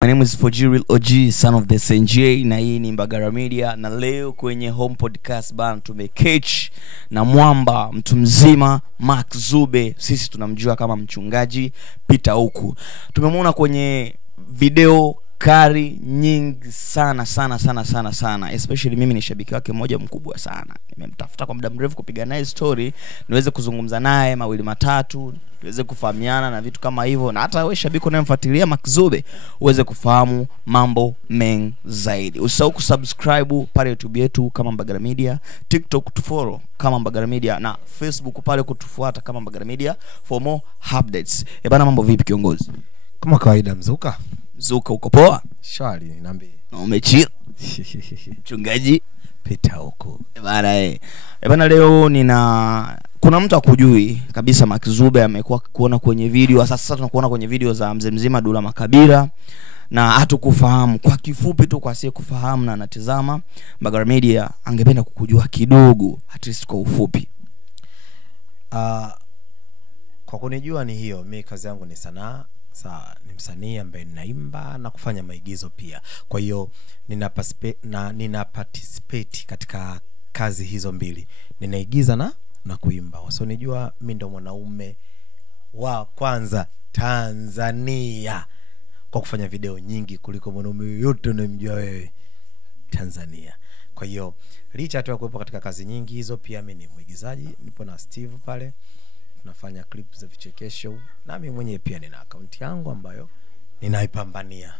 My name is Fojiril OG, son of the SNJ, na hii ni Mbagara Media, na leo kwenye home podcast bana tumekech na mwamba mtu mzima Mark Zube. Sisi tunamjua kama mchungaji Peter huku. Tumemwona kwenye video kari nyingi sana, especially mimi ni shabiki wake mmoja mkubwa sana. Nimemtafuta kwa muda mrefu kupiga naye story, niweze kuzungumza naye mawili matatu, tuweze kufahamiana na vitu kama hivyo, na hata wewe shabiki unayemfuatilia Mark Zube uweze kufahamu mambo mengi zaidi. Usisahau kusubscribe pale YouTube yetu kama Mbagara Media, TikTok tufollow kama Mbagara Media, na Facebook pale kutufuata kama Mbagara Media for more updates. Bana, mambo vipi kiongozi? Kama kawaida mzuka. Zuka uko poa? Shwari, niambie. Na umechill? Mchungaji Peter huko. Bana, leo kuna mtu akujui kabisa Mark Zube amekuwa kuona kwenye video. Sasa tunakuona kwenye video za mzee mzima Dula Makabila, na hatukufahamu. Kwa kifupi tu, kwa asiye kufahamu na anatazama Mbagara Media, angependa kukujua kidogo, at least kwa ufupi. Kwa kunijua ni hiyo, mimi kazi yangu ni sanaa. Ni msanii ambaye ninaimba na kufanya maigizo pia. Kwa hiyo nina participate katika kazi hizo mbili. Ninaigiza na kuimba. Wasonijua, mimi ndo mwanaume wa kwanza Tanzania kwa kufanya video nyingi kuliko mwanaume yote unayemjua wewe Tanzania. Kwa hiyo licha tu ya kuwepo katika kazi nyingi hizo, pia mimi ni mwigizaji. Nipo na Steve pale, tunafanya clips za vichekesho, na mimi mwenyewe pia nina account yangu ambayo ninaipambania.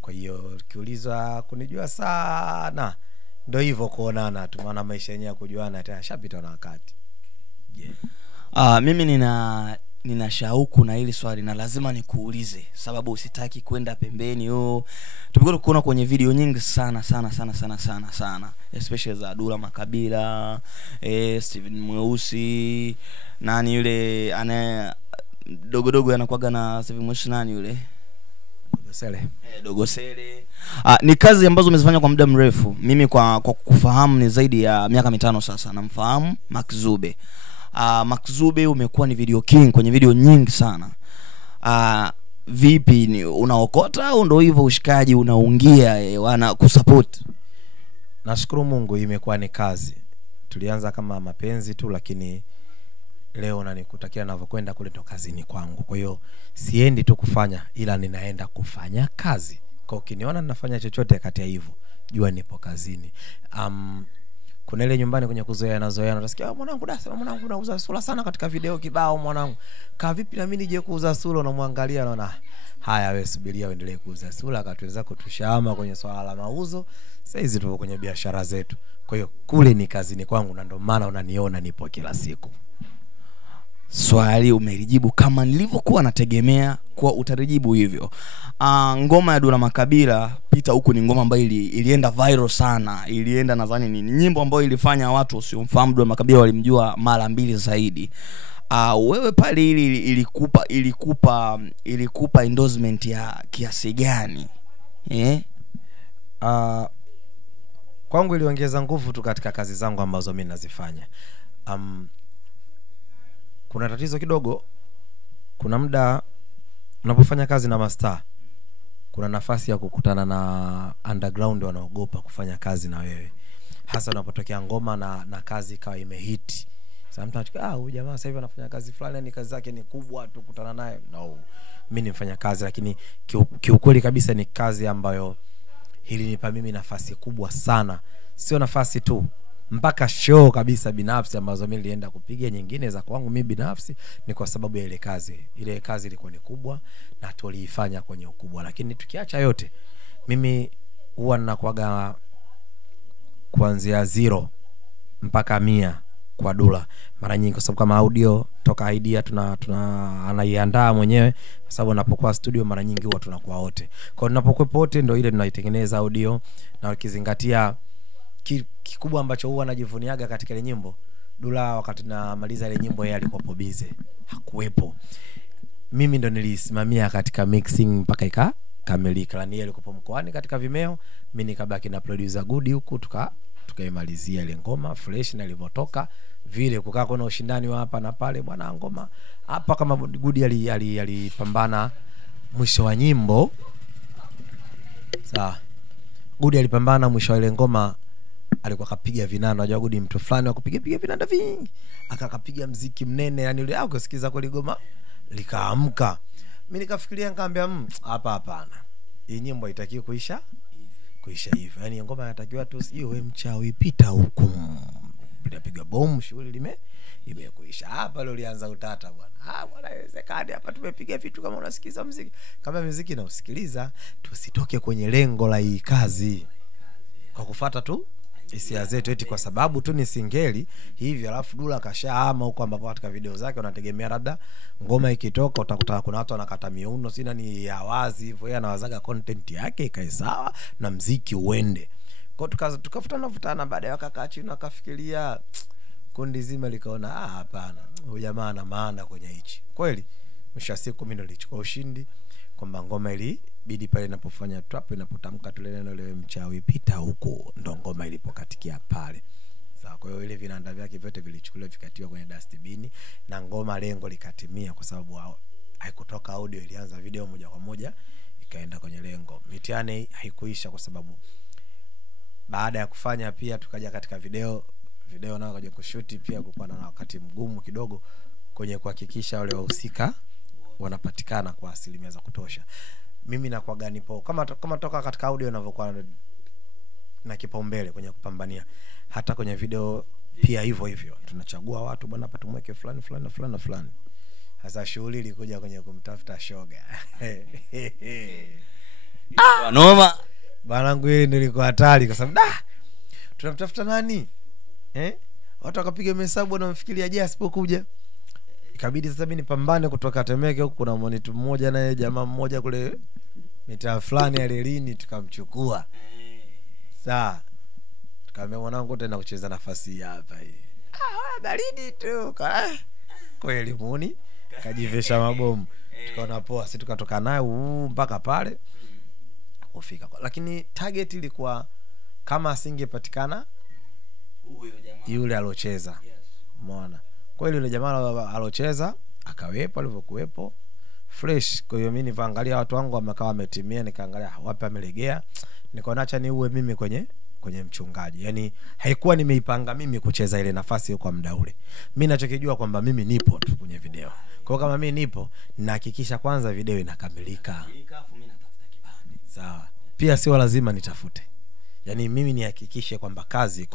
Kwa hiyo ukiuliza kunijua sana, ndio hivyo kuonana tu, maana maisha yenyewe ya kujuana tayari shapita na wakati. Mimi nina shauku na hili swali, na lazima nikuulize sababu usitaki kwenda pembeni. Tumekuwa kuona kwenye video nyingi sana, especially za Dula Makabila, Steven Mweusi, nani yule dogo anakuaga na Steven Mweusi, nani yule Dogo Sele. Ni kazi ambazo umezifanya kwa muda mrefu. Mimi kwa kufahamu ni zaidi ya miaka 5 sasa namfahamu Mark Zube. Mark Zube umekuwa ni video king kwenye video nyingi sana. Vipi, ni unaokota au ndio hivyo ushikaji unaungia wana kusupport? Nashukuru Mungu, imekuwa ni kazi. Tulianza kama mapenzi tu, lakini leo nanikutakia ninavyokwenda kule ndo kazini kwangu. Kwa hiyo siendi tu kufanya, ila ninaenda kufanya kazi. Kwa ukiniona ninafanya chochote kati ya hivyo, jua nipo kazini. Kuna ile nyumbani kwenye kuzoeana, utasikia mwanangu mwanangu unauza sura sana katika video kibao, mwanangu ka vipi na mimi nije kuuza sura, unamwangalia naona haya, wewe subiria uendelee kuuza sura, katuweza kutushama kwenye swala la mauzo. Sasa hizi tupo kwenye biashara zetu. Kwa hiyo kule ni kazini kwangu, na ndio maana unaniona nipo kila siku. Swali umelijibu kama nilivyokuwa nategemea kwa utarijibu hivyo. Ngoma ya Dula Makabila Peter huku ni ngoma ambayo ilienda viral sana. Ilienda, nadhani ni nyimbo ambayo ilifanya watu wasiomfahamu Dula Makabila walimjua mara 2 zaidi. Wewe pale ilikupa endorsement ya kiasi gani? Kwangu iliongeza nguvu tu katika kazi zangu ambazo mimi nazifanya. Kuna tatizo kidogo. Kuna muda unapofanya kazi na master, kuna nafasi ya kukutana na underground wanaogopa kufanya kazi na wewe, hasa unapotokea ngoma na kazi kawa imehit. Sometimes huyu jamaa sasa hivi anafanya kazi fulani, ni kazi zake ni kubwa, tukutana naye. No, mimi nimefanya kazi, lakini kiukweli kabisa ni kazi ambayo ilinipa mimi nafasi kubwa sana. Sio nafasi tu, mpaka show kabisa binafsi ambazo mimi nilienda kupiga nyingine za kwangu mimi binafsi, ni kwa sababu ya ile kazi. Ile kazi ilikuwa ni kubwa na tuliifanya kwenye ukubwa. Lakini tukiacha yote, mimi huwa ninakuaga kuanzia 0 mpaka 100 kwa Dula mara nyingi, kwa sababu kama audio toka idea anaiandaa mwenyewe, kwa sababu unapokuwa studio mara nyingi huwa tunakuwa wote. Kwa tunapokuwa wote ndio ile tunaitengeneza audio, na ukizingatia kikubwa ambacho huwa anajivuniaga katika ile nyimbo, Dula wakati namaliza ile nyimbo yeye alikuwa busy, hakuwepo. Mimi ndo nilisimamia katika mixing mpaka ikakamilika. Lani yeye alikuwa mkoani katika Vimeo, mimi nikabaki na producer Good huku, tukaimalizia ile ngoma fresh na ilivyotoka vile. Kukaa kuna ushindani wa hapa na pale, bwana ngoma hapa kama Good alipambana mwisho wa nyimbo Sawa. Gudi alipambana, mwisho wa ile ngoma alikuwa kapiga vinanda. Unajua Gudi mtu fulani wa kupiga vinanda vingi. Akakapiga mziki mnene, yani yule ukisikiza kwa ligoma likaamka. Mimi nikafikiria nikamwambia hapa hapana. Hii nyimbo haitakiwi kuisha hivi. Yani ngoma inatakiwa tu sio wewe mchawi pita huko. Piga bomu shughuli imekuisha. Hapa leo ulianza utata bwana. Bwana haiwezekani hapa tumepiga vitu kama unasikiza muziki. Kama muziki na usikiliza, tusitoke kwenye lengo la hii kazi. Kwa kufuata tu hisia zetu eti kwa sababu tu ni singeli hivi alafu Dula kashaama huko ambapo katika video zake unategemea labda ngoma ikitoka utakuta kuna watu wanakata miuno sina ni ya wazi hivyo, yeye anawazaga content yake ikae sawa na muziki uende. Kwa tukafutana baada ya wakakaa chini wakafikiria, kundi zima likaona hapana, huyu jamaa ana maana kwenye hichi. Kweli mwisho wa siku mimi nilichukua ushindi kwamba ngoma ili bidi pale inapofanya trap inapotamka tule neno leo mchawi pita huko, ndo ngoma ilipokatikia pale. Sawa, kwa hiyo ile vinanda vyake vyote vilichukuliwa vikatiwa kwenye dustbin na ngoma lengo likatimia kwa sababu haikutoka audio, ilianza video moja kwa moja ikaenda kwenye lengo. Mitihani haikuisha kwa sababu baada ya kufanya pia tukaja katika video nao kaja kushoot pia kulikuwa na wakati mgumu kidogo kwenye kuhakikisha wale wahusika wanapatikana kwa asilimia za kutosha. Mimi na kwa gani po kama toka katika audio inavyokuwa na kipaumbele kwenye kupambania, hata kwenye video pia hivyo tunachagua watu bwana hapa tumweke fulani. Sasa shughuli ilikuja kwenye kumtafuta shoga. Noma Banangu hili ndio liko hatari kwa sababu tunamtafuta nani? Watu wakapiga hesabu na mfikiria je asipokuja. Ikabidi sasa mimi nipambane kutoka Temeke huko, kuna monitor mmoja naye jamaa mmoja kule mitaa fulani ya Lelini tukamchukua. Sawa. Tukamwambia mwanangu tena kucheza nafasi hapa hii. Baridi tu. Kweli muone kajivesha mabomu. Tukaona poa, sisi tukatoka naye mpaka pale kufika. Lakini target ilikuwa kama asingepatikana huyo jamaa yule alocheza. Umeona? Kweli yule jamaa alocheza akawepo alivyokuepo fresh. Kwa hiyo mimi nivaangalia watu wangu wamekaa wametimia, nikaangalia wapi amelegea, nikaona acha ni uwe mimi kwenye mchungaji. Yani haikuwa nimeipanga mimi kucheza ile nafasi kwa muda ule. Mimi ninachokijua kwamba mimi nipo tu kwenye video. Kwa kama mimi nipo nahakikisha kwanza video inakamilika. Sawa. Pia sio lazima nitafute. Yani mimi nihakikishe kwamba kazi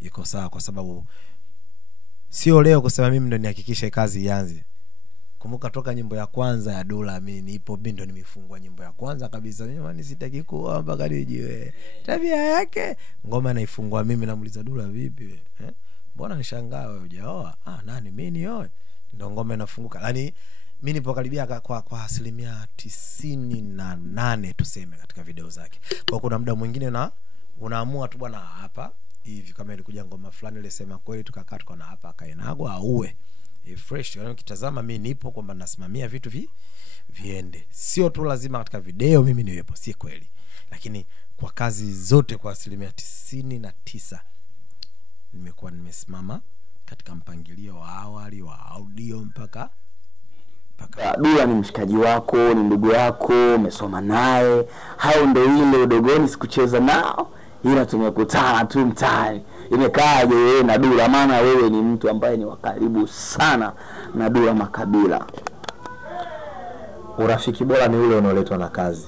iko sawa kwa sababu sio leo kusema mimi ndo nihakikishe kazi ianze. Kumbuka toka nyimbo ya kwanza ya Dula mimi nipo ndo nimefungua nyimbo ya kwanza kabisa. Mimi sitaki kuwa mpaka nijiwe tabia yake. Ngoma naifungua mimi namuuliza Dula vipi? Mbona nishangaa wewe hujaoa? Nani mimi nioe? Ndio ngoma inafunguka. Yaani mimi nipo karibia kwa asilimia 98 tuseme katika video zake. Kwa kuna muda mwingine na unaamua tu bwana hapa hivi kama ilikuja ngoma fulani ile sema kweli tukakaa tukaona hapa akaenagwa auwe fresh. Yani ukitazama mimi nipo kwamba nasimamia vitu viende. Sio tu lazima katika video mimi niwepo, si kweli. Lakini kwa kazi zote kwa asilimia 99 nimekuwa nimesimama katika mpangilio wa awali wa audio mpaka Dula ni mshikaji wako, ni ndugu yako, umesoma naye. Hao ndio ile udogoni sikucheza nao. Ila tumekutana tu mtaani. Imekaaje wewe na Dula? Maana wewe ni mtu ambaye ni wakaribu sana na Dula Makabila. Urafiki bora ni ule unaoletwa na kazi.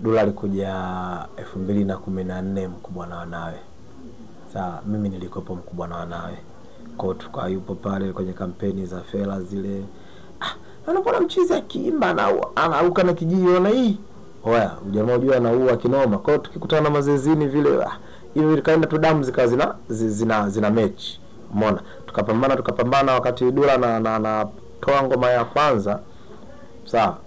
Dula alikuja 2014 mkubwa na wanawe. Sawa, mimi nilikuwepo mkubwa na wanawe. Kwa tukawa yupo pale kwenye kampeni za Fela zile. Anaona mchizi akiimba na anauka na kijiona hii. Oya, jamaa unajua anaua kinoma. Kwa hiyo tukikutana na mazezini vile hivi kaenda tu damu zikawa zina match. Umeona? Tukapambana wakati Dula na toa ngoma ya kwanza. Sawa.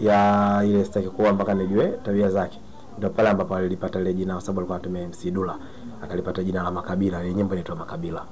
Ya ile sitaki kuwa mpaka nijue tabia zake. Ndio pale ambapo alipata ile jina kwa sababu alikuwa anatumia MC Dula. Akalipata jina la Makabila. Ile nyimbo inaitwa Makabila.